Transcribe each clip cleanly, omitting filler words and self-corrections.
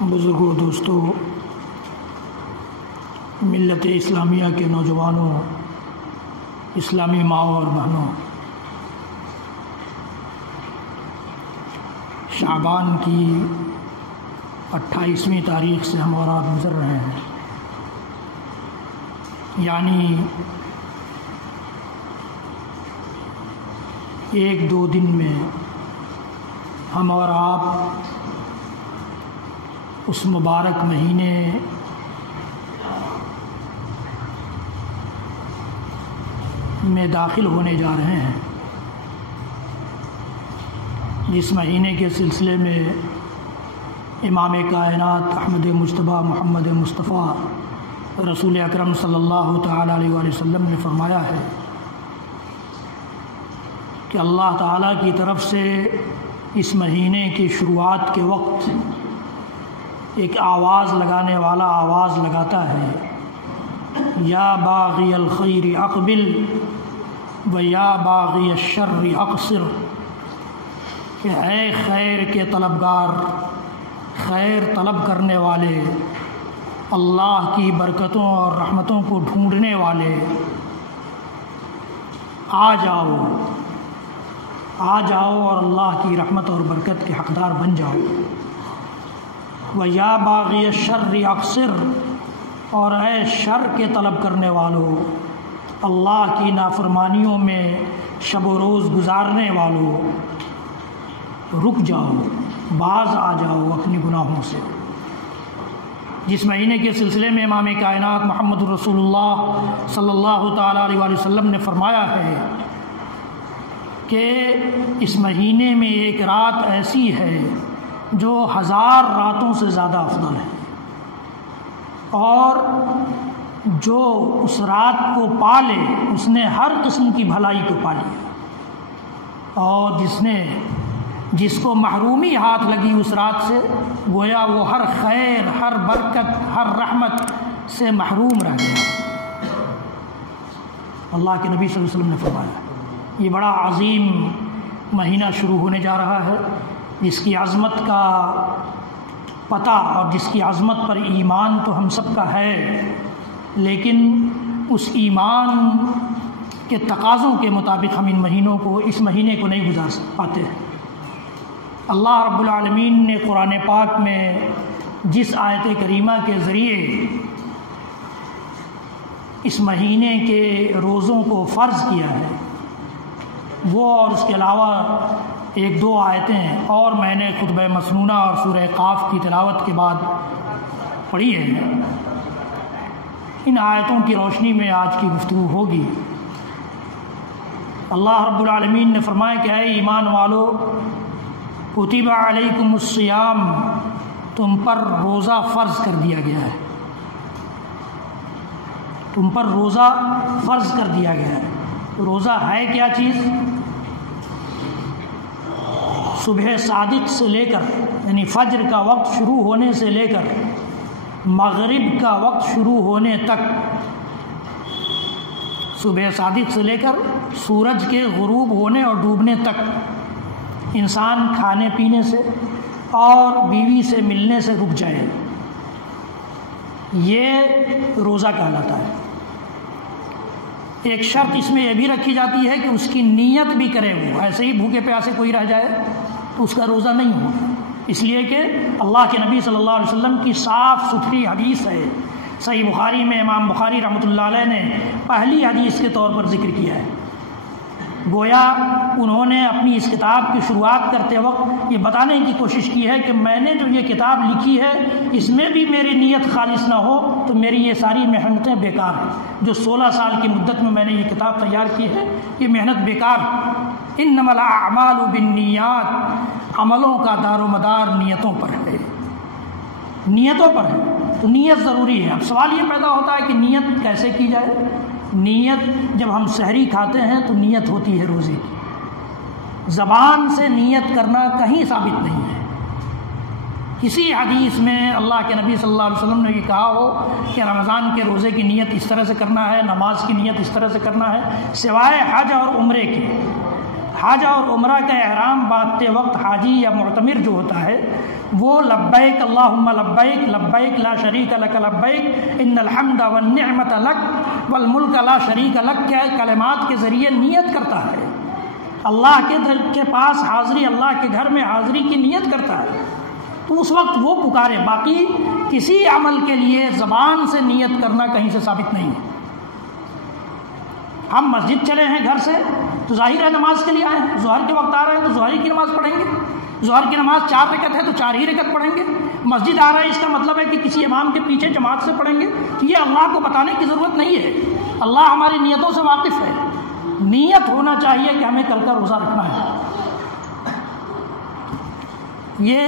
بزرگوں، دوستوں، ملت اسلامیہ کے نوجوانوں، اسلامی ماؤں اور بہنوں، شعبان کی 28ویں تاریخ سے ہم اور آپ گزر رہے ہیں، یعنی ایک دو دن میں ہم اور آپ اس مبارک مہینے میں داخل ہونے جا رہے ہیں، جس مہینے کے سلسلے میں امام کائنات احمد مجتبیٰ محمد مصطفیٰ رسول اکرم صلی اللہ تعالیٰ علیہ وآلہ وسلم نے فرمایا ہے کہ اللہ تعالیٰ کی طرف سے اس مہینے کی شروعات کے وقت ایک آواز لگانے والا آواز لگاتا ہے، یا باغی الخیر اقبل و یا باغی الشر اقصر، کہ اے خیر کے طلبگار، خیر طلب کرنے والے، اللہ کی برکتوں اور رحمتوں کو ڈھونڈنے والے، آ جاؤ اور اللہ کی رحمت اور برکت کے حقدار بن جاؤ۔ وَيَا بَاغِيَ الشَّرِّ اقصر، اور اے شر کے طلب کرنے والوں، اللہ کی نافرمانیوں میں شب و روز گزارنے والوں، رک جاؤ، باز آ جاؤ اپنی گناہوں سے۔ جس مہینے کے سلسلے میں امام کائنات محمد رسول اللہ صلی اللہ تعالیٰ علیہ وآلہ وسلم نے فرمایا ہے کہ اس مہینے میں ایک رات ایسی ہے جو 1000 راتوں سے زیادہ افضل ہے، اور جو اس رات کو پا لے اس نے ہر قسم کی بھلائی کو پا لیا، اور جس کو محرومی ہاتھ لگی اس رات سے، گویا وہ ہر خیر، ہر برکت، ہر رحمت سے محروم رہ گیا۔ اللہ کے نبی صلی اللہ علیہ وسلم نے فرمایا یہ بڑا عظیم مہینہ شروع ہونے جا رہا ہے، جس کی عظمت کا پتہ اور جس کی عظمت پر ایمان تو ہم سب کا ہے، لیکن اس ایمان کے تقاضوں کے مطابق ہم اس مہینے کو نہیں گزار پاتے ہیں۔ اللہ رب العالمین نے قرآن پاک میں جس آیت کریمہ کے ذریعے اس مہینے کے روزوں کو فرض کیا ہے، وہ اور اس کے علاوہ ایک دو آیتیں اور میں نے خطبہ مسنونہ اور سورہ قاف کی تلاوت کے بعد پڑھی ہے۔ ان آیتوں کی روشنی میں آج کی گفتگو ہوگی۔ اللہ رب العالمین نے فرمایا کہ اے ایمان والو، کتب علیکم الصیام، تم پر روزہ فرض کر دیا گیا ہے، تم پر روزہ فرض کر دیا گیا ہے۔ روزہ ہے کیا چیز؟ صبح صادق سے لے کر، یعنی فجر کا وقت شروع ہونے سے لے کر مغرب کا وقت شروع ہونے تک، صبح صادق سے لے کر سورج کے غروب ہونے اور ڈوبنے تک انسان کھانے پینے سے اور بیوی سے ملنے سے رک جائے، یہ روزہ کہلاتا ہے۔ ایک شرط اس میں یہ بھی رکھی جاتی ہے کہ اس کی نیت بھی کرے، وہ ایسے ہی بھوکے پیاسے کوئی رہ جائے تو اس کا روزہ نہیں ہوگا، اس لیے کہ اللہ کے نبی صلی اللہ علیہ وسلم کی صاف ستھری حدیث ہے، صحیح بخاری میں امام بخاری رحمۃ اللہ علیہ نے پہلی حدیث کے طور پر ذکر کیا ہے۔ گویا انہوں نے اپنی اس کتاب کی شروعات کرتے وقت یہ بتانے کی کوشش کی ہے کہ میں نے جو یہ کتاب لکھی ہے اس میں بھی میری نیت خالص نہ ہو تو میری یہ ساری محنتیں بیکار ہیں۔ جو 16 سال کی مدت میں نے یہ کتاب تیار کی ہے، یہ محنت بیکار ہے۔ انما الاعمال بالنیات، عملوں کا دار و مدار نیتوں پر ہے، نیتوں پر ہے، تو نیت ضروری ہے۔ اب سوال یہ پیدا ہوتا ہے کہ نیت کیسے کی جائے؟ نیت جب ہم سحری کھاتے ہیں تو نیت ہوتی ہے روزے کی، زبان سے نیت کرنا کہیں ثابت نہیں ہے۔ کسی حدیث میں اللہ کے نبی صلی اللہ علیہ وسلم نے یہ کہا ہو کہ رمضان کے روزے کی نیت اس طرح سے کرنا ہے، نماز کی نیت اس طرح سے کرنا ہے، سوائے حج اور عمرے کے۔ حج اور عمرہ کا احرام باندھتے وقت حاجی یا معتمر جو ہوتا ہے وہ لبیک اللہم لبیک لبیک لا شریک لک لبیک ان الحمد والنعمت لک والملک لا شریک لک کے کلمات کے ذریعے نیت کرتا ہے، اللہ کے پاس حاضری، اللہ کے گھر میں حاضری کی نیت کرتا ہے، تو اس وقت وہ پکارے۔ باقی کسی عمل کے لیے زبان سے نیت کرنا کہیں سے ثابت نہیں ہے۔ ہم مسجد چلے ہیں گھر سے تو ظاہر ہے نماز کے لیے آئے ہیں، ظہر کے وقت آ رہے ہیں تو ظہر کی نماز پڑھیں گے، ظہر کی نماز 4 رکعت ہے تو 4 ہی رکعت پڑھیں گے۔ مسجد آ رہا ہے اس کا مطلب ہے کہ کسی امام کے پیچھے جماعت سے پڑھیں گے، تو یہ اللہ کو بتانے کی ضرورت نہیں ہے، اللہ ہماری نیتوں سے واقف ہے۔ نیت ہونا چاہیے کہ ہمیں کل کا روزہ رکھنا ہے، یہ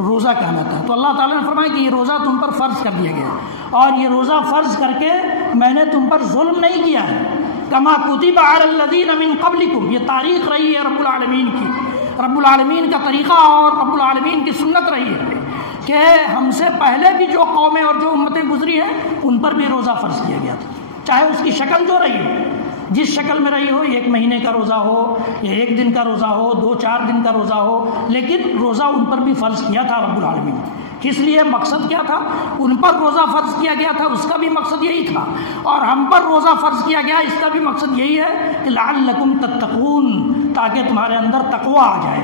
روزہ کہلاتا ہے۔ تو اللہ تعالیٰ نے فرمایا کہ یہ روزہ تم پر فرض کر دیا گیا، اور یہ روزہ فرض کر کے میں نے تم پر ظلم نہیں کیا ہے۔ کما کتب علی الذین من قبلکم، یہ تاریخ رہی ہے رب العالمین کی، رب العالمین کا طریقہ اور رب العالمین کی سنت رہی ہے کہ ہم سے پہلے بھی جو قومیں اور جو امتیں گزری ہیں ان پر بھی روزہ فرض کیا گیا تھا، چاہے اس کی شکل جو رہی ہو، جس شکل میں رہی ہو، 1 مہینے کا روزہ ہو یا 1 دن کا روزہ ہو، 2-4 دن کا روزہ ہو، لیکن روزہ ان پر بھی فرض کیا تھا رب العالمین نے۔ کس لیے؟ مقصد کیا تھا؟ ان پر روزہ فرض کیا گیا تھا، اس کا بھی مقصد یہی تھا، اور ہم پر روزہ فرض کیا گیا، اس کا بھی مقصد یہی ہے کہ لعلکم تتقون، تاکہ تمہارے اندر تقویٰ آ جائے،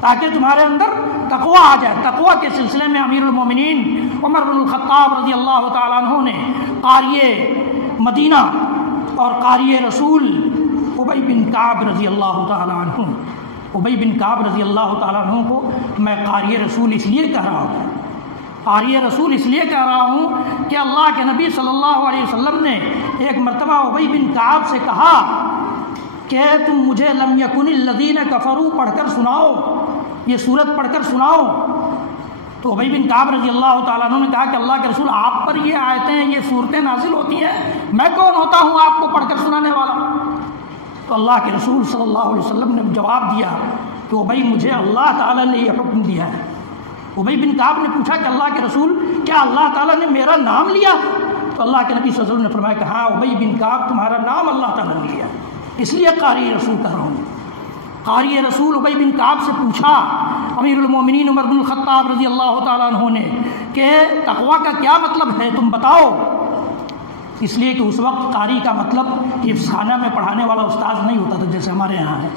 تاکہ تمہارے اندر تقویٰ آ جائے۔ تقویٰ کے سلسلے میں امیر المومنین عمر بن الخطاب رضی اللہ تعالیٰ عنہ نے قاری مدینہ اور قاری رسول ابی بن کعب رضی اللہ تعالیٰ عنہ، ابی بن کعب رضی اللہ تعالیٰ عنہ کو میں قاری رسول اس لیے کہہ رہا ہوں، قاری رسول اس لیے کہہ رہا ہوں کہ اللہ کے نبی صلی اللہ علیہ وسلم نے ایک مرتبہ ابی بن کعب سے کہا کہ تم مجھے لم یکن الذین کفروا پڑھ کر سناؤ، یہ سورت پڑھ کر سناؤ۔ تو ابی بن کعب رضی اللہ تعالیٰ عنہ نے کہا کہ اللہ کے رسول آپ پر یہ آیتیں، یہ صورتیں نازل ہوتی ہیں، میں کون ہوتا ہوں آپ کو پڑھ کر سنانے والا؟ تو اللہ کے رسول صلی اللہ علیہ وسلم نے جواب دیا کہ ابی مجھے اللہ تعالیٰ نے یہ حکم دیا ہے۔ ابی بن کعب نے پوچھا کہ اللہ کے رسول کیا اللہ تعالیٰ نے میرا نام لیا؟ تو اللہ کے نبی صلی اللہ علیہ وسلم نے فرمایا کہ ہاں ابی بن کعب تمہارا نام اللہ تعالیٰ نے لیا، اس لیے قاری رسول کہہ رہا ہوں۔ قاری رسول ابی بن کعب سے پوچھا امیر المومنین عمر بن الخطاب رضی اللہ تعالیٰ عنہ نے کہ تقویٰ کا کیا مطلب ہے، تم بتاؤ۔ اس لیے کہ اس وقت قاری کا مطلب حفظ خانہ میں پڑھانے والا استاذ نہیں ہوتا تھا جیسے ہمارے یہاں ہے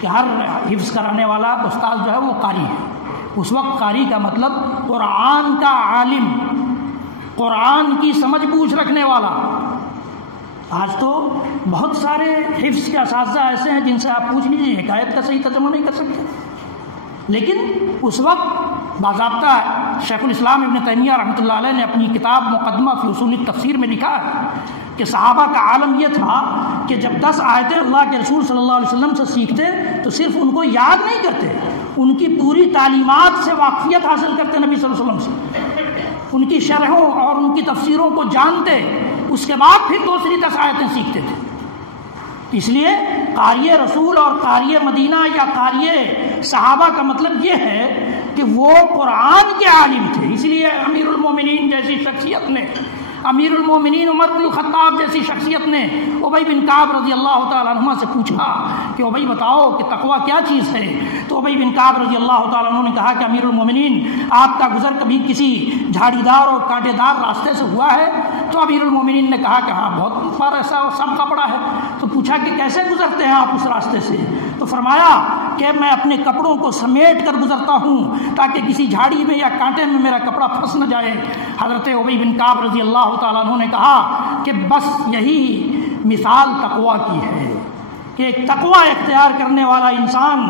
کہ ہر حفظ کرانے والا استاذ جو ہے وہ قاری ہے۔ اس وقت قاری کا مطلب قرآن کا عالم، قرآن کی سمجھ بوجھ رکھنے والا۔ آج تو بہت سارے حفظ کے اساتذہ ایسے ہیں جن سے آپ پوچھ لیجیے حکایت کا صحیح ترجمہ نہیں کر سکتے، لیکن اس وقت باضابطہ شیخ الاسلام ابن تیمیہ رحمۃ اللہ علیہ نے اپنی کتاب مقدمہ فی اصول التفسیر میں لکھا ہے کہ صحابہ کا عالم یہ تھا کہ جب 10 آیتیں اللہ کے رسول صلی اللہ علیہ وسلم سے سیکھتے تو صرف ان کو یاد نہیں کرتے، ان کی پوری تعلیمات سے واقفیت حاصل کرتے نبی صلی اللہ علیہ وسلم سے، ان کی شرحوں اور ان کی تفسیروں کو جانتے، اس کے بعد پھر دوسری 10 آیتیں سیکھتے تھے۔ اس لیے قاری رسول اور قاری مدینہ یا قاری صحابہ کا مطلب یہ ہے کہ وہ قرآن کے عالم تھے۔ اس لیے امیر المومنین جیسی شخصیت نے، امیر المومنین عمر بن الخطاب جیسی شخصیت نے ابی بن کعب رضی اللہ تعالیٰ عنہ سے پوچھا کہ ابی بتاؤ کہ تقویٰ کیا چیز ہے؟ تو ابی بن کعب رضی اللہ تعالیٰ عنہ نے کہا کہ امیر المومنین آپ کا گزر کبھی کسی جھاڑی دار اور کانٹے دار راستے سے ہوا ہے؟ تو امیر المومنین نے کہا کہ ہاں بہت بار ایسا سب کا پڑا ہے۔ تو پوچھا کہ کیسے گزرتے ہیں آپ اس راستے سے؟ تو فرمایا کہ میں اپنے کپڑوں کو سمیٹ کر گزرتا ہوں تاکہ کسی جھاڑی میں یا کانٹے میں میرا کپڑا پھنس نہ جائے۔ حضرت ابی بن کعب رضی اللہ تعالیٰ عنہ نے کہا کہ بس یہی مثال تقویٰ کی ہے کہ ایک تقویٰ اختیار کرنے والا انسان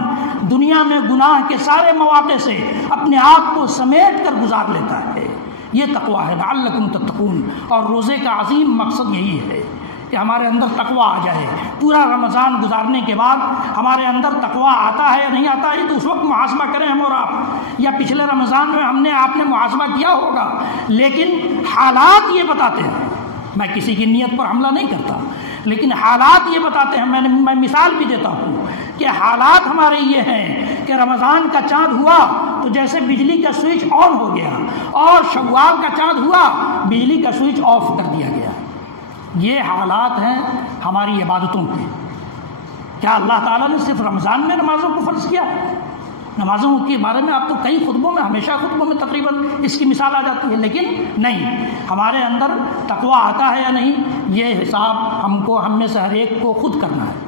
دنیا میں گناہ کے سارے مواقع سے اپنے آپ کو سمیٹ کر گزار لیتا ہے، یہ تقویٰ ہے لعلکم تتقون۔ اور روزے کا عظیم مقصد یہی ہے کہ ہمارے اندر تقویٰ آ جائے۔ پورا رمضان گزارنے کے بعد ہمارے اندر تقویٰ آتا ہے یا نہیں آتا ہے تو اس وقت محاسبہ کریں ہم اور آپ، یا پچھلے رمضان میں آپ نے محاسبہ کیا ہوگا، لیکن حالات یہ بتاتے ہیں، میں کسی کی نیت پر حملہ نہیں کرتا، لیکن حالات یہ بتاتے ہیں، میں مثال بھی دیتا ہوں کہ حالات ہمارے یہ ہیں کہ رمضان کا چاند ہوا تو جیسے بجلی کا سوئچ آن ہو گیا، اور شوال کا چاند ہوا بجلی کا سوئچ آف کر دیا گیا۔ یہ حالات ہیں ہماری عبادتوں کے کیا اللہ تعالیٰ نے صرف رمضان میں نمازوں کو فرض کیا؟ نمازوں کے بارے میں آپ تو کئی خطبوں میں، ہمیشہ خطبوں میں تقریباً اس کی مثال آ جاتی ہے، لیکن نہیں، ہمارے اندر تقویٰ آتا ہے یا نہیں، یہ حساب ہم میں سے ہر ایک کو خود کرنا ہے،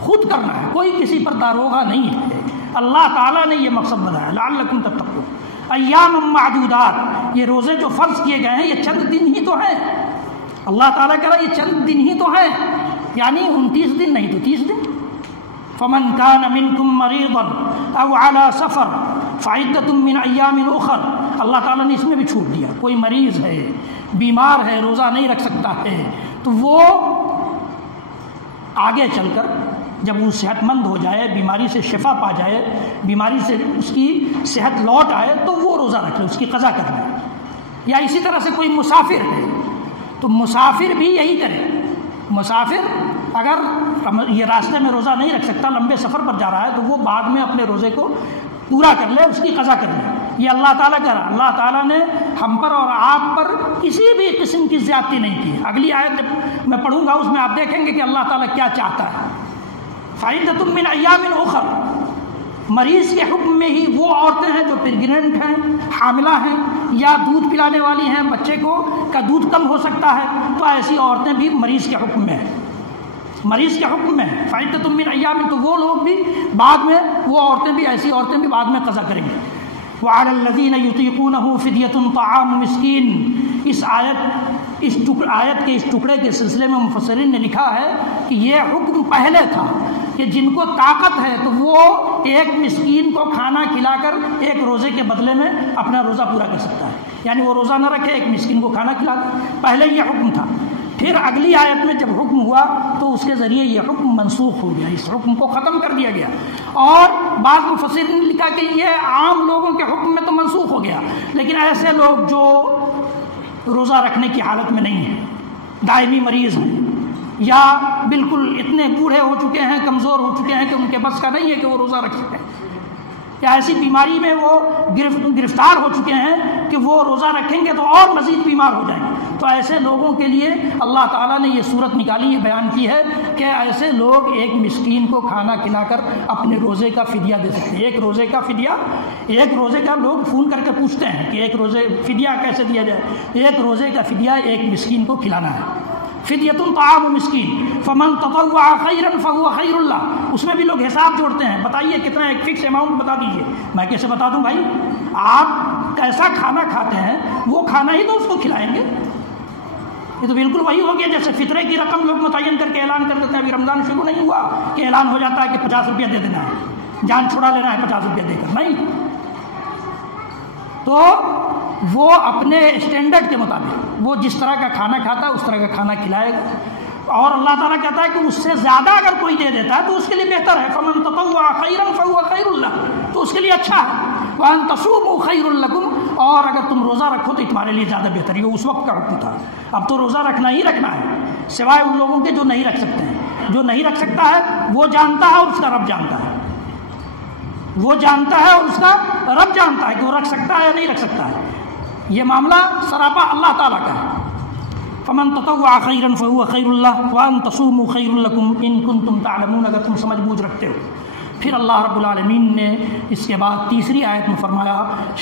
خود کرنا ہے، کوئی کسی پر داروغہ نہیں ہے۔ اللہ تعالیٰ نے یہ مقصد بنایا لعلکم تتقون۔ ایام معدودات، یہ روزے جو فرض کیے گئے ہیں یہ چند دن ہی تو ہیں۔ اللہ تعالیٰ کہہ رہا ہے یہ چند دن ہی تو ہیں، یعنی 29 دن نہیں تو 30 دن۔ فمن كان منكم مريضا او على سفر فعدة من ایام اخر، اللہ تعالیٰ نے اس میں بھی چھوٹ دیا، کوئی مریض ہے، بیمار ہے، روزہ نہیں رکھ سکتا ہے، تو وہ آگے چل کر جب وہ صحت مند ہو جائے، بیماری سے شفا پا جائے، بیماری سے اس کی صحت لوٹ آئے تو وہ روزہ رکھ لے، اس کی قضا کر لے۔ یا اسی طرح سے کوئی مسافر ہے تو مسافر بھی یہی کرے، مسافر اگر یہ راستے میں روزہ نہیں رکھ سکتا، لمبے سفر پر جا رہا ہے، تو وہ بعد میں اپنے روزے کو پورا کر لے، اس کی قضا کر لے۔ یہ اللہ تعالیٰ کہہ رہا ہے، اللہ تعالیٰ نے ہم پر اور آپ پر کسی بھی قسم کی زیادتی نہیں کی۔ اگلی آیت جب میں پڑھوں گا اس میں آپ دیکھیں گے کہ اللہ تعالیٰ کیا چاہتا ہے۔ فَعِدَّةٌ مِّنْ أَيَّامٍ أُخَرَ، مریض کے حکم میں ہی وہ عورتیں ہیں جو پریگننٹ ہیں، حاملہ ہیں، یا دودھ پلانے والی ہیں، بچے کا دودھ کم ہو سکتا ہے، تو ایسی عورتیں بھی مریض کے حکم میں ہیں، مریض کے حکم میں ہے۔ فَعِدَّةٌ مِّنْ أَيَّامٍ، تو وہ لوگ بھی بعد میں، وہ عورتیں بھی، ایسی عورتیں بھی بعد میں قضا کریں گی۔ وَعَلَى الَّذِينَ يُطِيقُونَهُ فِدْيَةٌ طَعَامُ مِسْكِينٍ، اس آیت کے اس ٹکڑے کے سلسلے میں مفسرین نے لکھا ہے کہ یہ حکم پہلے تھا کہ جن کو طاقت ہے تو وہ ایک مسکین کو کھانا کھلا کر ایک روزے کے بدلے میں اپنا روزہ پورا کر سکتا ہے، یعنی وہ روزہ نہ رکھے، ایک مسکین کو کھانا کھلا دے، پہلے یہ حکم تھا۔ پھر اگلی آیت میں جب حکم ہوا تو اس کے ذریعے یہ حکم منسوخ ہو گیا، اس حکم کو ختم کر دیا گیا۔ اور بعض مفسرین نے لکھا کہ یہ عام لوگوں کے حکم میں تو منسوخ ہو گیا، لیکن ایسے لوگ جو روزہ رکھنے کی حالت میں نہیں ہیں، دائمی مریض ہیں، یا بالکل اتنے بوڑھے ہو چکے ہیں، کمزور ہو چکے ہیں کہ ان کے بس کا نہیں ہے کہ وہ روزہ رکھ سکیں، یا ایسی بیماری میں وہ گرفتار ہو چکے ہیں کہ وہ روزہ رکھیں گے تو اور مزید بیمار ہو جائیں گے، تو ایسے لوگوں کے لیے اللہ تعالیٰ نے یہ صورت نکالی، یہ بیان کی ہے کہ ایسے لوگ ایک مسکین کو کھانا کھلا کر اپنے روزے کا فدیہ دے سکتے ہیں۔ ایک روزے کا فدیہ، ایک روزے کا لوگ فون کر کے پوچھتے ہیں کہ ایک روزے فدیہ کیسے دیا جائے؟ ایک روزے کا فدیہ ایک مسکین کو کھلانا ہے۔ فدیۃ طعام مسکین فمن تطوع خیرا فهو خیر اللہ، اس میں بھی لوگ حساب جوڑتے ہیں، بتائیے کتنا، ایک فکس اماؤنٹ بتا دیجیے۔ میں کیسے بتا دوں بھائی؟ آپ کیسا کھانا کھاتے ہیں وہ کھانا ہی تو اس کو کھلائیں گے۔ یہ تو بالکل وہی ہو گیا جیسے فطرے کی رقم لوگ متعین کر کے اعلان کر دیتے ہیں، ابھی رمضان شروع نہیں ہوا کہ اعلان ہو جاتا ہے کہ 50 روپیہ دے دینا ہے، جان چھڑا لینا ہے 50 روپیہ دے کر، نہیں، تو وہ اپنے اسٹینڈرڈ کے مطابق وہ جس طرح کا کھانا کھاتا ہے اس طرح کا کھانا کھلائے گا۔ اور اللہ تعالیٰ کہتا ہے کہ اس سے زیادہ اگر کوئی دے دیتا ہے تو اس کے لیے بہتر ہے، فمن تطوع خیرا فهو خیر اللہ، تو اس کے لیے اچھا ہے۔ وان تصوموا خیر لکم، اور اگر تم روزہ رکھو تو تمہارے لیے زیادہ بہتر ہے۔ یہ اس وقت کا حکم تھا، اب تو روزہ رکھنا ہی رکھنا ہے، سوائے ان لوگوں کے جو نہیں رکھ سکتے ہیں۔ جو نہیں رکھ سکتا ہے وہ جانتا ہے اور اس کا رب جانتا ہے، وہ جانتا ہے اور اس کا رب جانتا ہے کہ وہ رکھ سکتا ہے یا نہیں رکھ سکتا ہے۔ یہ معاملہ سراپا اللہ تعالیٰ کا ہے۔ فمن تطوع خیرا فهو خیر اللہ وان تصوموا خیر لکم ان کنتم تعلمون، اگر تم سمجھ بوجھ رکھتے ہو۔ پھر اللہ رب العالمین نے اس کے بعد تیسری آیت میں فرمایا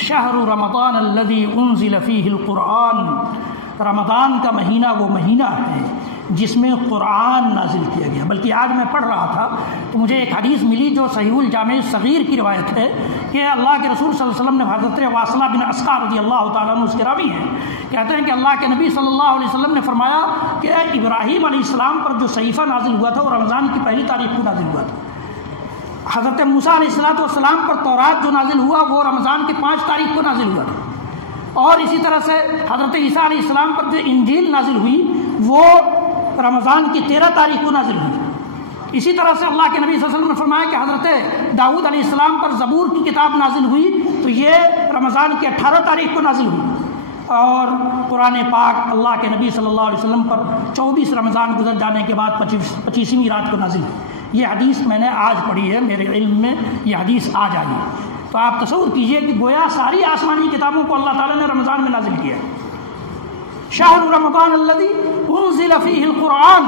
شہر رمضان الذی انزل فیہ القرآن، رمضان کا مہینہ وہ مہینہ ہے جس میں قرآن نازل کیا گیا۔ بلکہ آج میں پڑھ رہا تھا تو مجھے ایک حدیث ملی جو صحیح الجامع الصغیر کی روایت ہے کہ اللہ کے رسول صلی اللہ علیہ وسلم نے حضرت واصلہ بن اسقع رضی اللہ تعالیٰ عنہ اس کے راوی ہیں، کہتے ہیں کہ اللہ کے نبی صلی اللہ علیہ وسلم نے فرمایا کہ ابراہیم علیہ السلام پر جو صحیفہ نازل ہوا تھا وہ رمضان کی پہلی تاریخ کو نازل ہوا تھا۔ حضرت موسیٰ علیہ السلام پر تورات جو نازل ہوا وہ رمضان کی 5 تاریخ کو نازل ہوا تھا، اور اسی طرح سے حضرت عیسیٰ علیہ السلام پر جو انجیل نازل ہوئی وہ رمضان کی 13 تاریخ کو نازل ہوئی۔ اسی طرح سے اللہ کے نبی صلی اللہ علیہ وسلم نے فرمایا کہ حضرت داؤد علیہ السلام پر زبور کی کتاب نازل ہوئی تو یہ رمضان کی 18 تاریخ کو نازل ہوئی، اور قرآن پاک اللہ کے نبی صلی اللہ علیہ وسلم پر 24 رمضان گزر جانے کے بعد 25ویں رات کو نازل ہوئی۔ یہ حدیث میں نے آج پڑھی ہے، میرے علم میں یہ حدیث آج آئی ہے۔ تو آپ تصور کیجئے کہ گویا ساری آسمانی کتابوں کو اللہ تعالیٰ نے رمضان میں نازل کیا، شہر رمضان الذی انزل فیہ القرآن،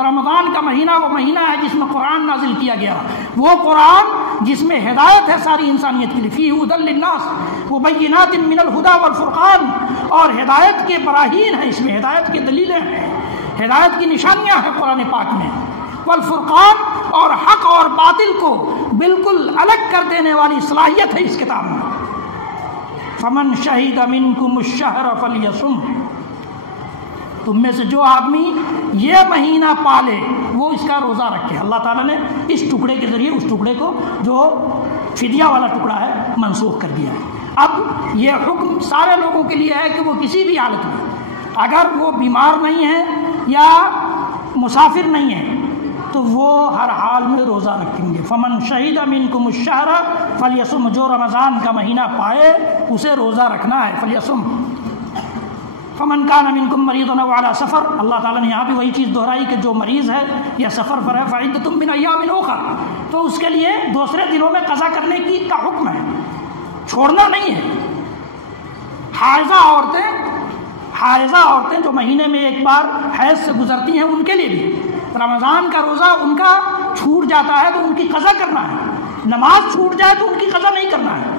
رمضان کا مہینہ وہ مہینہ ہے جس میں قرآن نازل کیا گیا، وہ قرآن جس میں ہدایت ہے ساری انسانیت کے لیے، فیہ ھدی للناس وبینات من الھدی والفرقان، اور ہدایت کے براہین ہیں، اس میں ہدایت کی دلیلیں ہیں، ہدایت کی نشانیاں ہیں قرآن پاک میں، والفرقان، اور حق اور باطل کو بالکل الگ کر دینے والی صلاحیت ہے اس کتاب میں۔ فمن شہد منکم الشہر فلیصم، تم میں سے جو آدمی یہ مہینہ پالے وہ اس کا روزہ رکھے۔ اللہ تعالیٰ نے اس ٹکڑے کے ذریعے اس ٹکڑے کو جو فدیہ والا ٹکڑا ہے منسوخ کر دیا ہے۔ اب یہ حکم سارے لوگوں کے لیے ہے کہ وہ کسی بھی حالت میں، اگر وہ بیمار نہیں ہے یا مسافر نہیں ہے تو وہ ہر حال میں روزہ رکھیں گے۔ فمن شہد منکم الشہر فلیصم، جو رمضان کا مہینہ پائے اسے روزہ رکھنا ہے، فلیصم۔ فمن کان منکم مریضا او علی سفر، اللہ تعالیٰ نے یہاں بھی وہی چیز دہرائی کہ جو مریض ہے یا سفر پر ہے فعدۃ من ایام اخر، تو اس کے لیے دوسرے دنوں میں قضا کرنے کی کا حکم ہے، چھوڑنا نہیں ہے۔ حائضہ عورتیں جو مہینے میں ایک بار حیض سے گزرتی ہیں ان کے لیے بھی رمضان کا روزہ ان کا چھوٹ جاتا ہے تو ان کی قضا کرنا ہے، نماز چھوٹ جائے تو ان کی قضا نہیں کرنا ہے،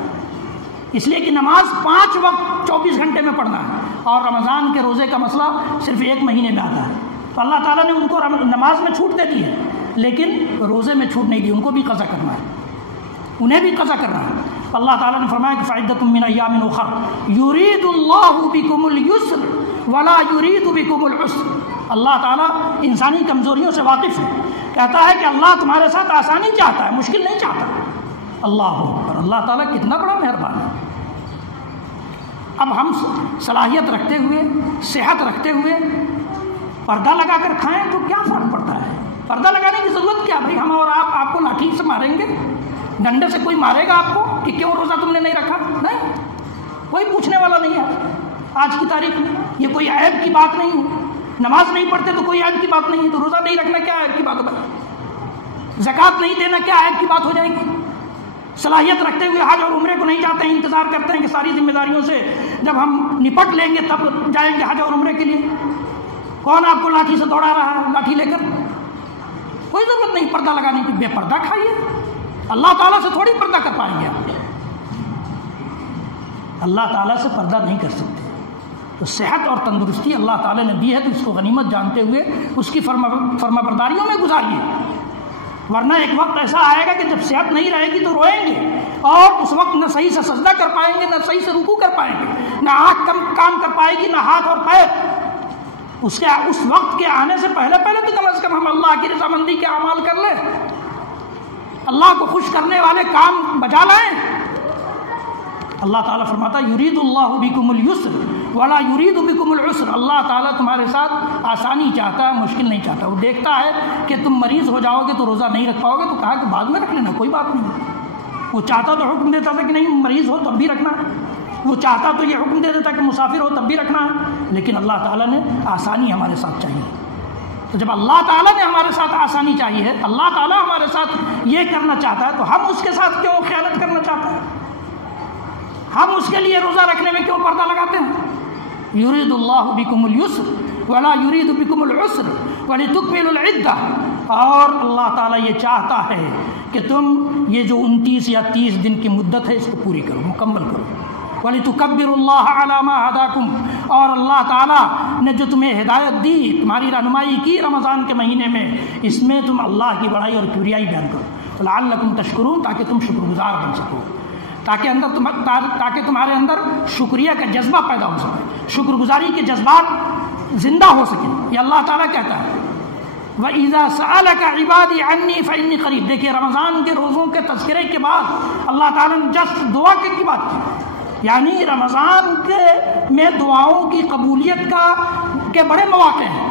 اس لیے کہ نماز 5 وقت 24 گھنٹے میں پڑھنا ہے، اور رمضان کے روزے کا مسئلہ صرف 1 مہینے میں آتا ہے، تو اللہ تعالیٰ نے ان کو نماز میں چھوٹ دے دی ہے لیکن روزے میں چھوٹ نہیں دی، ان کو بھی قضا کرنا ہے، انہیں بھی قضا کرنا ہے۔ اللہ تعالیٰ نے فرمایا کہ فعدۃ من ایام اخر یرید اللہ بکم اليسر ولا یرید بکم العسر، اللہ تعالیٰ انسانی کمزوریوں سے واقف ہے، کہتا ہے کہ اللہ تمہارے ساتھ آسانی چاہتا ہے، مشکل نہیں چاہتا۔ اللہ اکبر، اللہ تعالیٰ کتنا بڑا مہربان ہے۔ اب ہم صلاحیت رکھتے ہوئے، صحت رکھتے ہوئے پردہ لگا کر کھائیں تو کیا فرق پڑتا ہے؟ پردہ لگانے کی ضرورت کیا بھائی؟ ہم اور آپ کو لاٹھی سے ماریں گے، ڈنڈے سے کوئی مارے گا آپ کو کہ کیوں روزہ تم نے نہیں رکھا؟ نہیں، کوئی پوچھنے والا نہیں ہے آج کی تاریخ میں، یہ کوئی عیب کی بات نہیں ہے۔ نماز نہیں پڑھتے تو کوئی عیب کی بات نہیں ہے، تو روزہ نہیں رکھنا کیا عیب کی بات ہے؟ زکوٰۃ نہیں دینا کیا عیب کی بات ہو جائے گی؟ صلاحیت رکھتے ہوئے حج اور عمرے کو نہیں جاتے ہیں، انتظار کرتے ہیں کہ ساری ذمہ داریوں سے جب ہم نپٹ لیں گے تب جائیں گے حج اور عمرے کے لیے۔ کون آپ کو لاٹھی سے دوڑا رہا ہے؟ لاٹھی لے کر کوئی ضرورت نہیں پردہ لگانے کی، بے پردہ کھائیے، اللہ تعالیٰ سے تھوڑی پردہ کر پائیں گے آپ، اللہ تعالیٰ سے پردہ نہیں کر سکتے۔ تو صحت اور تندرستی اللہ تعالیٰ نے دی ہے تو اس کو غنیمت جانتے ہوئے اس کی فرما برداریوں میں گزاریے، ورنہ ایک وقت ایسا آئے گا کہ جب صحت نہیں رہے گی تو روئیں گے، اور اس وقت نہ صحیح سے سجدہ کر پائیں گے، نہ صحیح سے رکوع کر پائیں گے، نہ آنکھ کام کر پائے گی، نہ ہاتھ اور پیر۔ اس وقت کے آنے سے پہلے تو کم از کم ہم اللہ کی رضامندی کے اعمال کر لیں، اللہ کو خوش کرنے والے کام بجا لائیں۔ اللہ تعالیٰ فرماتا ہے یرید اللہ بکم اليسر ولا یرید بکم العسر، اللہ تعالیٰ تمہارے ساتھ آسانی چاہتا ہے، مشکل نہیں چاہتا۔ وہ دیکھتا ہے کہ تم مریض ہو جاؤ گے تو روزہ نہیں رکھ پاؤ گے تو کہا کہ بعد میں رکھ لینا، کوئی بات نہیں۔ وہ چاہتا تو حکم دیتا تھا کہ نہیں مریض ہو تب بھی رکھنا ہے، وہ چاہتا تو یہ حکم دے دیتا کہ مسافر ہو تب بھی رکھنا ہے، لیکن اللہ تعالیٰ نے آسانی ہمارے ساتھ چاہیے۔ تو جب اللہ تعالیٰ نے ہمارے ساتھ آسانی چاہیے ہے، اللہ تعالیٰ ہمارے ساتھ یہ کرنا چاہتا ہے تو ہم اس کے ساتھ کیوں خیانت کرنا چاہتے ہیں؟ ہم اس کے لیے روزہ رکھنے میں کیوں پردہ لگاتے ہیں؟ یرید اللہ بکم اليسر ولا یرید بکم العسر ولتکملوا العدہ، اور اللہ تعالیٰ یہ چاہتا ہے کہ تم یہ جو 29 یا 30 دن کی مدت ہے اس کو پوری کرو، مکمل کرو۔ وَلِتُكَبِّرُوا اللَّهَ عَلَى مَا هَدَاكُمْ، اور اللہ تعالیٰ نے جو تمہیں ہدایت دی، تمہاری رہنمائی کی رمضان کے مہینے میں، اس میں تم اللہ کی بڑائی اور کبریائی بیان کرو، لعلکم تشکرون، تاکہ تم شکر گزار بن سکو، تاکہ تمہارے اندر شکریہ کا جذبہ پیدا ہو سکے، شکر گزاری کے جذبات زندہ ہو سکیں۔ یہ اللہ تعالیٰ کہتا ہے وَإِذَا سَأَلَكَ عِبَادِي عَنِّي فَإِنِّي قَرِيبٌ۔ دیکھیے رمضان کے روزوں کے تذکرے کے بعد اللہ تعالیٰ نے جسٹ دعا کی بات کی، یعنی رمضان میں دعاؤں کی قبولیت کے بڑے مواقع ہیں،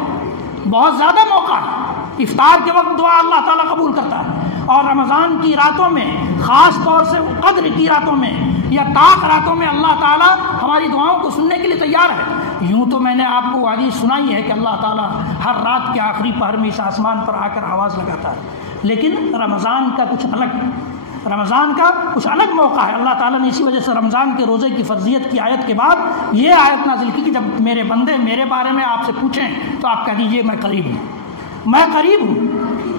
بہت زیادہ موقع ہے۔ افطار کے وقت دعا اللہ تعالیٰ قبول کرتا ہے، اور رمضان کی راتوں میں، خاص طور سے قدر کی راتوں میں یا طاق راتوں میں اللہ تعالیٰ ہماری دعاؤں کو سننے کے لیے تیار ہے۔ یوں تو میں نے آپ کو حدیث سنائی ہے کہ اللہ تعالیٰ ہر رات کے آخری پہر میں اس آسمان پر آ کر آواز لگاتا ہے، لیکن رمضان کا کچھ الگ رمضان کا کچھ الگ موقع ہے. اللہ تعالیٰ نے اسی وجہ سے رمضان کے روزے کی فرضیت کی آیت کے بعد یہ آیت نازل کی کہ جب میرے بندے میرے بارے میں آپ سے پوچھیں تو آپ کہہ دیجئے میں قریب ہوں، میں قریب ہوں.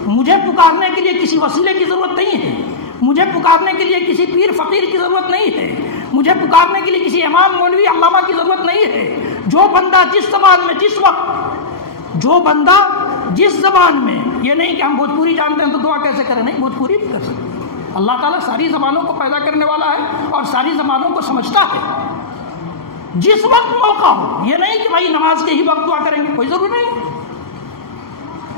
مجھے پکارنے کے لیے کسی وسیلے کی ضرورت نہیں ہے، مجھے پکارنے کے لیے کسی پیر فقیر کی ضرورت نہیں ہے، مجھے پکارنے کے لیے کسی امام مولوی علامہ کی ضرورت نہیں ہے. جو بندہ جس زبان میں جس وقت، جو بندہ جس زبان میں، یہ نہیں کہ ہم بھوجپوری جانتے ہیں تو دعا کیسے کریں، نہیں، بھوجپوری بھی کر سکتے. اللہ تعالیٰ ساری زبانوں کو پیدا کرنے والا ہے اور ساری زبانوں کو سمجھتا ہے. جس وقت موقع ہو، یہ نہیں کہ بھائی نماز کے ہی وقت دعا کریں گے، کوئی ضروری نہیں ہے،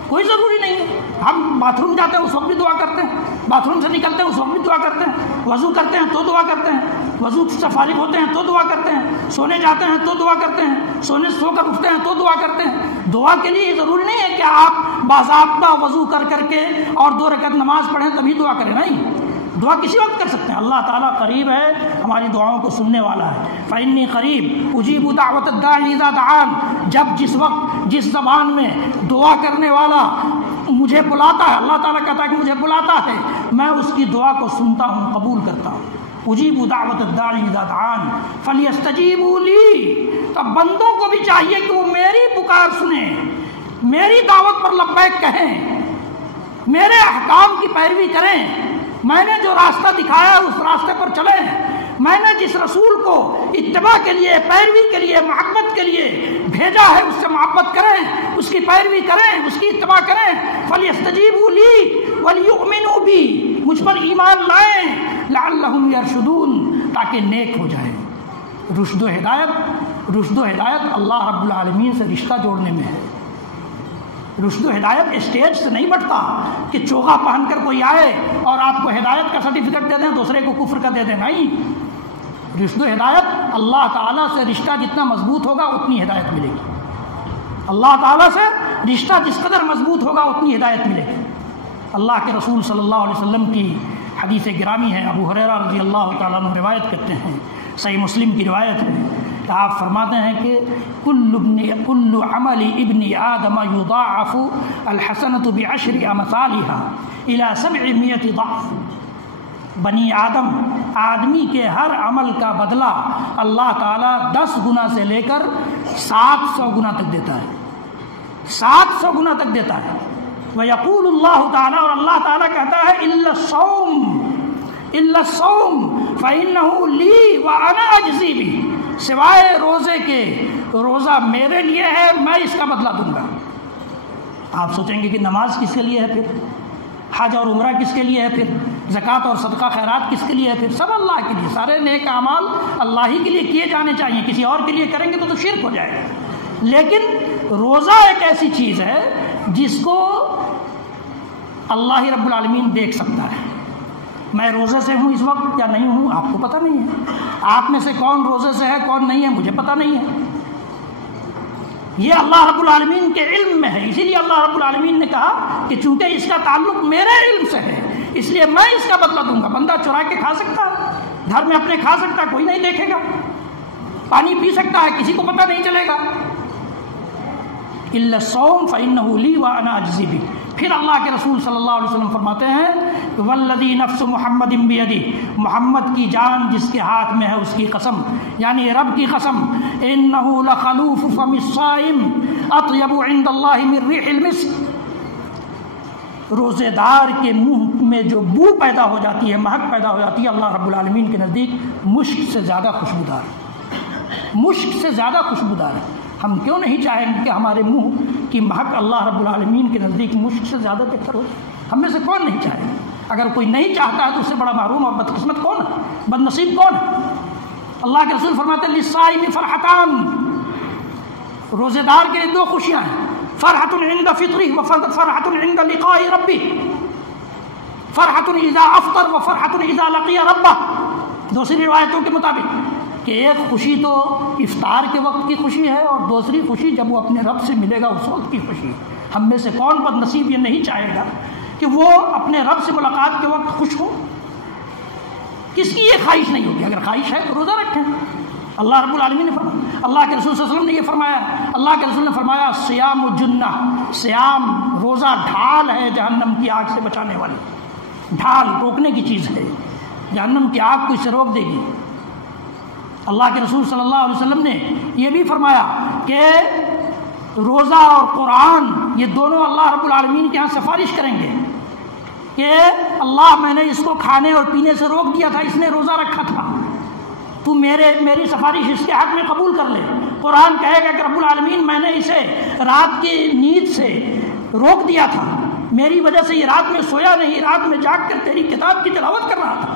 کوئی ضروری نہیں ہے. ہم باتھ روم جاتے ہیں اس وقت بھی دعا کرتے ہیں، باتھ روم سے نکلتے ہیں اس وقت بھی دعا کرتے ہیں، وضو کرتے ہیں تو دعا کرتے ہیں، وضو سے فارغ ہوتے ہیں تو دعا کرتے ہیں، سونے جاتے ہیں تو دعا کرتے ہیں، سو کر اٹھتے ہیں تو دعا کرتے ہیں. دعا کے لیے یہ ضروری نہیں ہے کہ آپ باضابطہ وضو کر کے اور 2 رکعت نماز پڑھیں تبھی دعا کریں، نہیں، دعا کسی وقت کر سکتے ہیں. اللہ تعالیٰ قریب ہے، ہماری دعاؤں کو سننے والا ہے. فإنی قریب اجیب دعوت الداعی اذا دعان، جب جس وقت جس زبان میں دعا کرنے والا مجھے بلاتا ہے، اللہ تعالیٰ کہتا ہے کہ مجھے بلاتا ہے، میں اس کی دعا کو سنتا ہوں، قبول کرتا ہوں. اجیب دعوت الداعی اذا دعان فلیستجیبوا لی. تب بندوں کو بھی چاہیے کہ وہ میری پکار سنیں، میری دعوت پر لبیک کہیں، میرے احکام کی پیروی کریں. میں نے جو راستہ دکھایا اس راستے پر چلیں. میں نے جس رسول کو اتباع کے لیے، پیروی کے لیے، محبت کے لیے بھیجا ہے اس سے محبت کریں، اس کی پیروی کریں، اس کی اتباع کریں. فَلْيَسْتَجِيبُوا لِي وَلْيُؤْمِنُوا بِي، مجھ پر ایمان لائیں، لَعَلَّهُمْ يَرْشُدُونَ، تاکہ نیک ہو جائیں. رشد و ہدایت اللہ رب العالمین سے رشتہ جوڑنے میں ہے. رشد و ہدایت اسٹیج سے نہیں بٹتا کہ چوغا پہن کر کوئی آئے اور آپ کو ہدایت کا سرٹیفکیٹ دے دیں، دوسرے کو کفر کا دے دیں، نہیں. رشد و ہدایت اللہ تعالیٰ سے رشتہ جتنا مضبوط ہوگا اتنی ہدایت ملے گی. اللہ تعالیٰ سے رشتہ جس قدر مضبوط ہوگا اتنی ہدایت ملے گی. اللہ کے رسول صلی اللہ علیہ وسلم کی حدیث گرامی ہے، ابو ہریرہ رضی اللہ تعالیٰ عنہ روایت کرتے ہیں، صحیح مسلم کی روایت ہے کہ آپ فرماتے ہیں کہ کل عمل ابن آدم یضاعف الحسنۃ بعشر امثالها الى 700 ضعف. بنی آدمی کے ہر عمل کا بدلہ اللہ تعالیٰ 10 گنا سے لے کر 700 گنا تک دیتا ہے، 700 گنا تک دیتا ہے. وَيَقُولُ اللَّهُ تعالیٰ، اور اللہ تعالیٰ کہتا ہے إِلَّا الصَّوْمُ فَإِنَّهُ لِي وَأَنَا أَجْزِي بِهِ، سوائے روزے کے، روزہ میرے لیے ہے، میں اس کا بدلہ دوں گا. آپ سوچیں گے کہ نماز کس کے لیے ہے، پھر حج اور عمرہ کس کے لیے ہے، پھر زکوٰۃ اور صدقہ خیرات کس کے لیے ہے، پھر سب اللہ کے لیے. سارے نیک اعمال اللہ ہی کے لیے کیے جانے چاہیے، کسی اور کے لیے کریں گے تو شرک ہو جائے گا. لیکن روزہ ایک ایسی چیز ہے جس کو اللہ رب العالمین دیکھ سکتا ہے. میں روزے سے ہوں اس وقت یا نہیں ہوں آپ کو پتہ نہیں ہے. آپ میں سے کون روزے سے ہے کون نہیں ہے مجھے پتہ نہیں ہے. یہ اللہ رب العالمین کے علم میں ہے. اسی لیے اللہ رب العالمین نے کہا کہ چونکہ اس کا تعلق میرے علم سے ہے اس لیے میں اس کا بدلہ دوں گا. بندہ چرا کے کھا سکتا ہے، گھر میں اپنے کھا سکتا ہے، کوئی نہیں دیکھے گا. پانی پی سکتا ہے، کسی کو پتہ نہیں چلے گا. إِلَّا الصَّوْمُ فَإِنَّهُ لِي وَأَنَا أَجْزِي بِهِ. پھر اللہ کے رسول صلی اللہ علیہ وسلم فرماتے ہیں وَالَّذِي نَفْسُ مُحَمَّدٍ بِيَدِهِ، محمد کی جان جس کے ہاتھ میں ہے اس کی قسم، یعنی رب کی قسم، إِنَّهُ لَخَلُوفُ فَمِ الصَّائِمِ أَطْيَبُ عِندَ اللَّهِ مِن رِّيحِ الْمِسْكِ. روزے دار کے منہ میں جو بو پیدا ہو جاتی ہے، مہک پیدا ہو جاتی ہے، اللہ رب العالمین کے نزدیک مشک سے زیادہ خوشبودار ہے، مشک سے زیادہ خوشبودار ہے. ہم کیوں نہیں چاہیں گے کہ ہمارے منہ کی مہک اللہ رب العالمین کے نزدیک مشک سے زیادہ بہتر ہو؟ ہم میں سے کون نہیں چاہے گا؟ اگر کوئی نہیں چاہتا ہے تو اس سے بڑا محروم اور بدقسمت کون ہے، بد نصیب کون ہے؟ اللہ کے رسول فرماتے ہیں للصائم فرحتان، روزے دار کے لیے 2 خوشیاں ہیں، فرحۃ عند فطرہ وفرحۃ عند لقاء ربہ. فرحۃ اذا افطر وفرحۃ اذا لقی ربہ. دوسری روایتوں کے مطابق کہ ایک خوشی تو افطار کے وقت کی خوشی ہے اور دوسری خوشی جب وہ اپنے رب سے ملے گا اس وقت کی خوشی. ہم میں سے کون بد نصیب یہ نہیں چاہے گا کہ وہ اپنے رب سے ملاقات کے وقت خوش ہو؟ کس کی یہ خواہش نہیں ہوگی؟ اگر خواہش ہے تو روزہ رکھیں. اللہ رب العالمین نے فرمایا، اللہ کے رسول صلی اللہ علیہ وسلم نے یہ فرمایا، اللہ کے رسول نے فرمایا سیام جنہ، سیام روزہ ڈھال ہے جہنم کی آگ سے بچانے والی. ڈھال روکنے کی چیز ہے، جہنم کی آگ کو اس سے روک دے گی۔ اللہ کے رسول صلی اللہ علیہ وسلم نے یہ بھی فرمایا کہ روزہ اور قرآن یہ دونوں اللہ رب العالمین کے ہاں سفارش کریں گے کہ اللہ میں نے اس کو کھانے اور پینے سے روک دیا تھا، اس نے روزہ رکھا تھا، تو میری سفارش اس کے حق میں قبول کر لے۔ قرآن کہے گا کہ رب العالمین میں نے اسے رات کی نیند سے روک دیا تھا، میری وجہ سے یہ رات میں سویا نہیں، رات میں جاگ کر تیری کتاب کی تلاوت کر رہا تھا،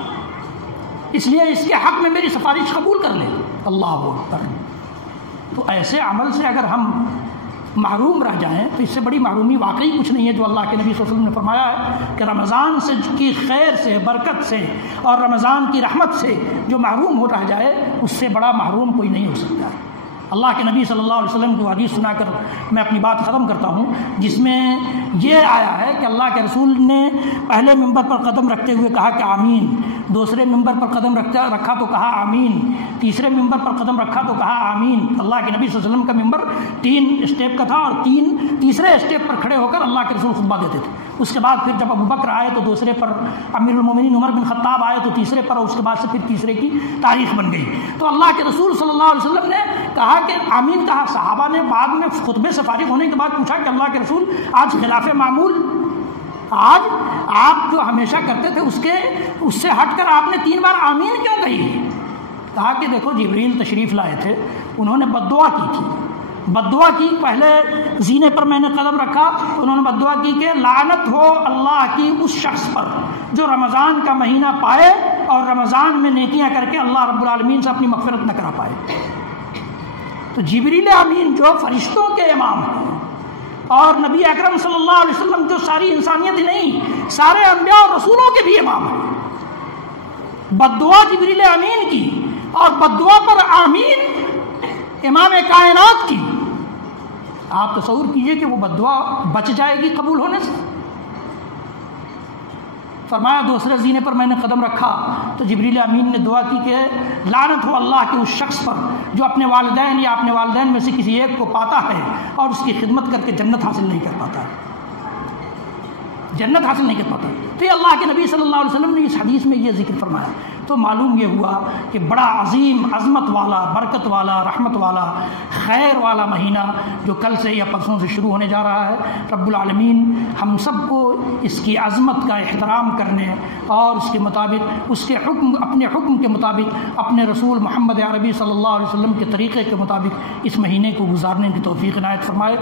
اس لیے اس کے حق میں میری سفارش قبول کر لے۔ اللہ اکبر۔ تو ایسے عمل سے اگر ہم محروم رہ جائیں تو اس سے بڑی محرومی واقعی کچھ نہیں ہے۔ جو اللہ کے نبی صلی اللہ علیہ وسلم نے فرمایا ہے کہ رمضان سے کی خیر سے، برکت سے اور رمضان کی رحمت سے جو محروم ہو رہ جائے اس سے بڑا محروم کوئی نہیں ہو سکتا ہے۔ اللہ کے نبی صلی اللہ علیہ وسلم کی حدیث سنا کر میں اپنی بات ختم کرتا ہوں، جس میں یہ آیا ہے کہ اللہ کے رسول نے پہلے ممبر پر قدم رکھتے ہوئے کہا کہ آمین، دوسرے ممبر پر قدم رکھا تو کہا آمین، تیسرے ممبر پر قدم رکھا تو کہا آمین۔ اللہ کے نبی صلی اللہ علیہ وسلم کا ممبر 3 اسٹیپ کا تھا اور تیسرے اسٹیپ پر کھڑے ہو کر اللہ کے رسول خطبہ دیتے تھے۔ اس کے بعد پھر جب ابو بکر آئے تو دوسرے پر، امیر المومنین عمر بن خطاب آئے تو تیسرے پر، اور اس کے بعد سے پھر تیسرے کی تاریخ بن گئی۔ تو اللہ کے رسول صلی اللہ علیہ وسلم نے کہا کہ آمین کہا۔ صحابہ نے بعد میں خطبے سے فارغ ہونے کے بعد پوچھا کہ اللہ کے رسول آج خلاف معمول، آج آپ جو ہمیشہ کرتے تھے اس سے ہٹ کر آپ نے 3 بار آمین کیوں کہی؟ کہا کہ دیکھو جبریل تشریف لائے تھے، انہوں نے بد دعا کی تھی، بد دعا کی، پہلے زینے پر میں نے قدم رکھا تو انہوں نے بد دعا کی کہ لعنت ہو اللہ کی اس شخص پر جو رمضان کا مہینہ پائے اور رمضان میں نیکیاں کر کے اللہ رب العالمین سے اپنی مغفرت نہ کرا پائے۔ تو جبریل امین جو فرشتوں کے امام ہیں اور نبی اکرم صلی اللہ علیہ وسلم جو ساری انسانیت ہی نہیں سارے انبیاء اور رسولوں کے بھی امام ہیں، بد دعا جبریل امین کی اور بد دعا پر آمین امام کائنات کی۔ آپ تصور کیجئے کہ وہ بد دعا بچ جائے گی قبول ہونے سے؟ فرمایا دوسرے زینے پر میں نے قدم رکھا تو جبریل امین نے دعا کی کہ لعنت ہو اللہ کے اس شخص پر جو اپنے والدین یا اپنے والدین میں سے کسی ایک کو پاتا ہے اور اس کی خدمت کر کے جنت حاصل نہیں کر پاتا ہے، جنت حاصل نہیں کر پاتا۔ تو یہ اللہ کے نبی صلی اللہ علیہ وسلم نے اس حدیث میں یہ ذکر فرمایا۔ تو معلوم یہ ہوا کہ بڑا عظیم عظمت والا، برکت والا، رحمت والا، خیر والا مہینہ جو کل سے یا پرسوں سے شروع ہونے جا رہا ہے، رب العالمین ہم سب کو اس کی عظمت کا احترام کرنے اور اس کے مطابق، اس کے حکم، اپنے حکم کے مطابق، اپنے رسول محمد عربی صلی اللہ علیہ وسلم کے طریقے کے مطابق اس مہینے کو گزارنے کی توفیق عنایت فرمائے۔